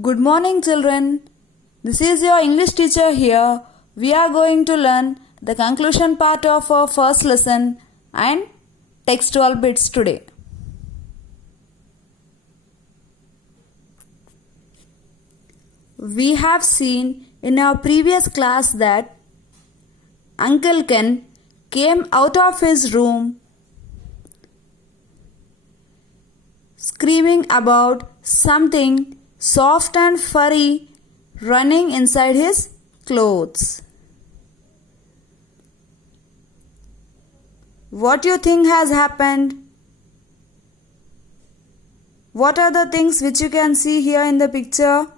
Good morning, children. This is your English teacher here. We are going to learn the conclusion part of our first lesson and textual bits today. We have seen in our previous class that Uncle Ken came out of his room screaming about something soft and furry running inside his clothes. What do you think has happened? What are the things which you can see here in the picture?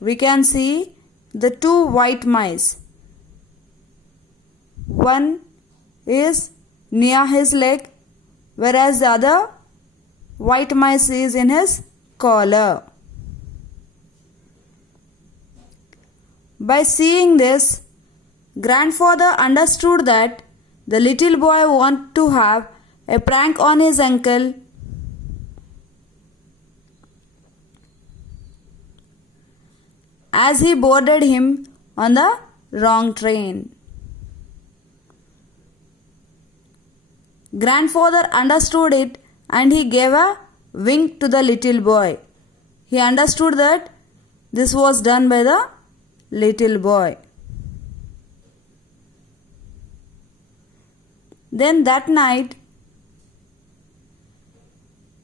We can see the two white mice. One is near his leg, whereas the other white mice is in his collar. By seeing this, grandfather understood that the little boy wanted to have a prank on his uncle. As he boarded him on the wrong train. Grandfather understood it and he gave a wink to the little boy. He understood that this was done by the little boy. Then that night,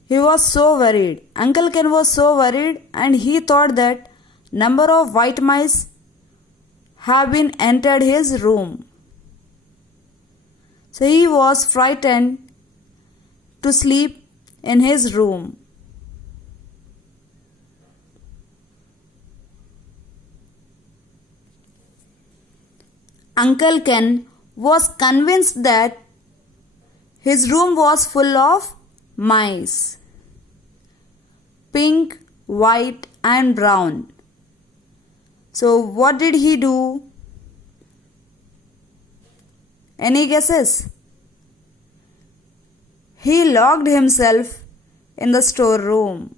he was so worried. Uncle Ken was so worried and he thought that number of white mice have been entered his room. So he was frightened to sleep in his room. Uncle Ken was convinced that his room was full of mice. Pink, white and brown. So what did he do? Any guesses? He locked himself in the storeroom.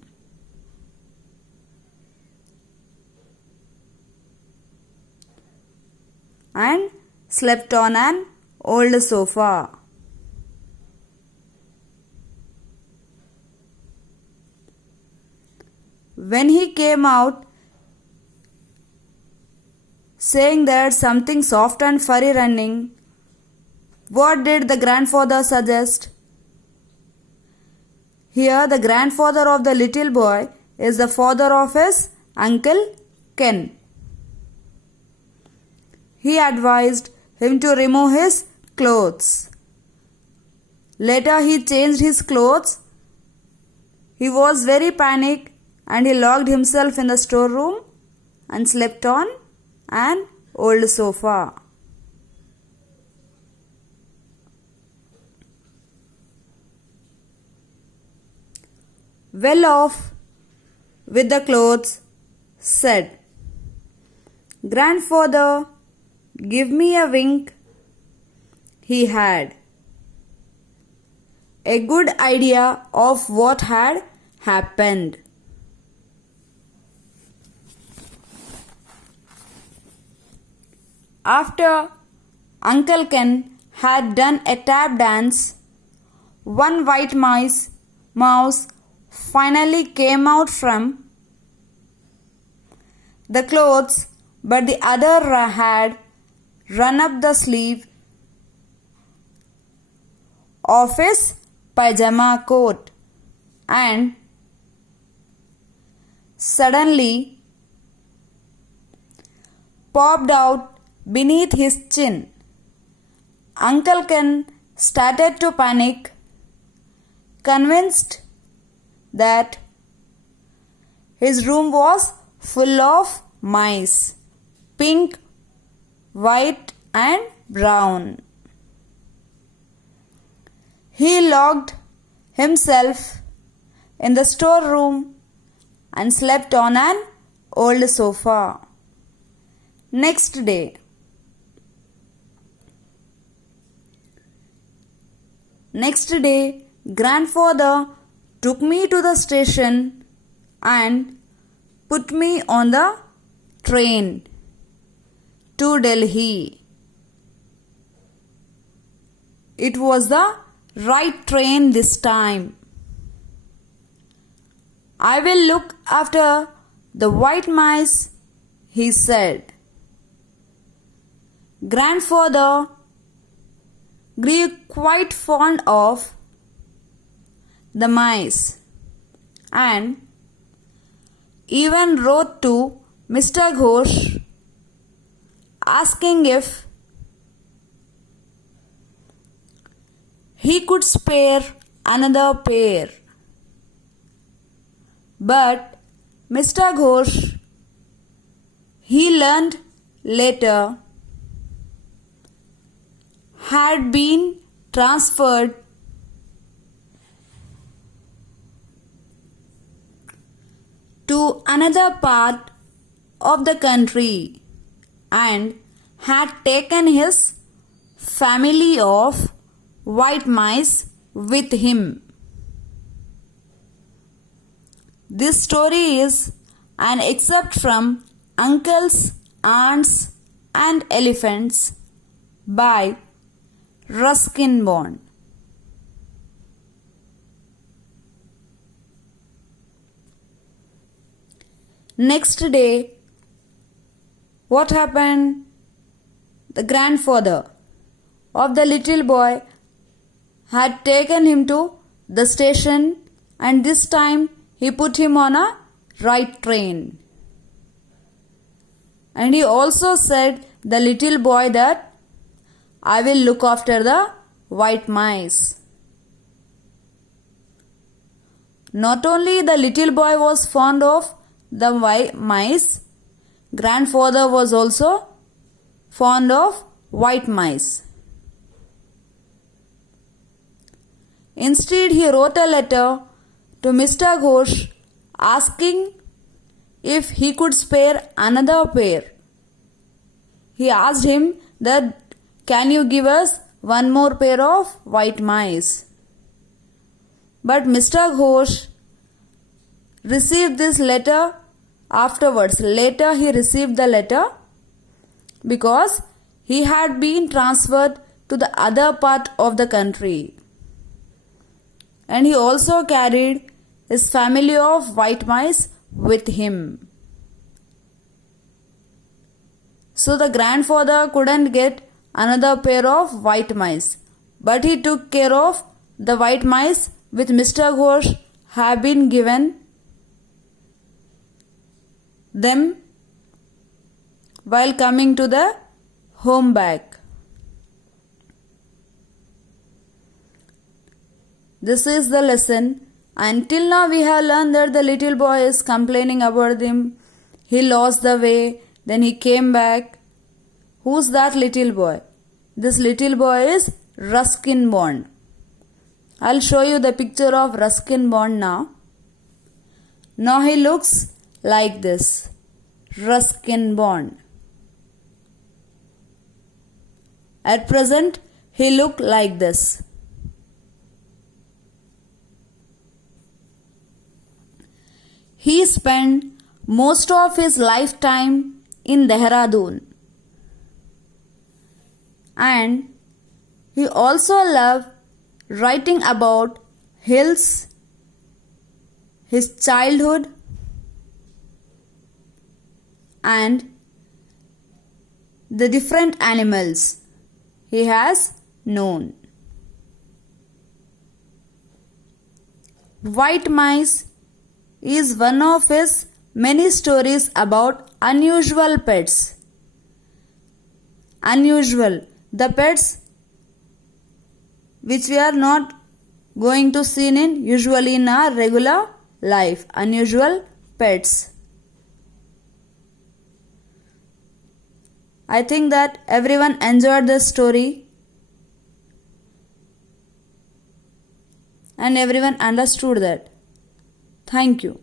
And slept on an old sofa. When he came out, saying that something soft and furry running, what did the grandfather suggest? Here the grandfather of the little boy is the father of his Uncle Ken. He advised him to remove his clothes. Later he changed his clothes. He was very panicked and he locked himself in the storeroom and slept on an old sofa. Well off with the clothes, said, "Grandfather, give me a wink." He had a good idea of what had happened. After Uncle Ken had done a tap dance, one white mouse finally came out from the clothes, but the other had run up the sleeve of his pajama coat and suddenly popped out beneath his chin. Uncle Ken started to panic, convinced that his room was full of mice, pink, white and brown. He locked himself in the storeroom and slept on an old sofa. Next day, grandfather took me to the station and put me on the train to Delhi. It was the right train this time. I will look after the white mice, he said. Grandfather grew quite fond of the mice and even wrote to Mr. Ghosh asking if he could spare another pair. But Mr. Ghosh, he learned later, had been transferred to another part of the country and had taken his family of white mice with him. This story is an excerpt from Uncles, Aunts and Elephants by Ruskin Bond. Next day, what happened? The grandfather of the little boy had taken him to the station, and this time he put him on a right train. And he also said the little boy that I will look after the white mice. Not only the little boy was fond of the white mice, grandfather was also fond of white mice. Instead, he wrote a letter to Mr. Ghosh asking if he could spare another pair. He asked him that, can you give us one more pair of white mice? But Mr. Ghosh received this letter afterwards. Later he received the letter because he had been transferred to the other part of the country. And he also carried his family of white mice with him. So the grandfather couldn't get another pair of white mice, but he took care of the white mice which Mr. Ghosh had been given them while coming to the home back. This is the lesson. Until now we have learned that the little boy is complaining about him. He lost the way, then he came back. Who's that little boy? This little boy is Ruskin Bond. I'll show you the picture of Ruskin Bond now. Now he looks like this. Ruskin Bond. At present, he looked like this. He spent most of his lifetime in Dehradun. And he also loved writing about hills, his childhood, and the different animals he has known. White mice is one of his many stories about unusual pets. Unusual, the pets which we are not going to see usually in our regular life. Unusual pets. I think that everyone enjoyed this story and everyone understood that. Thank you.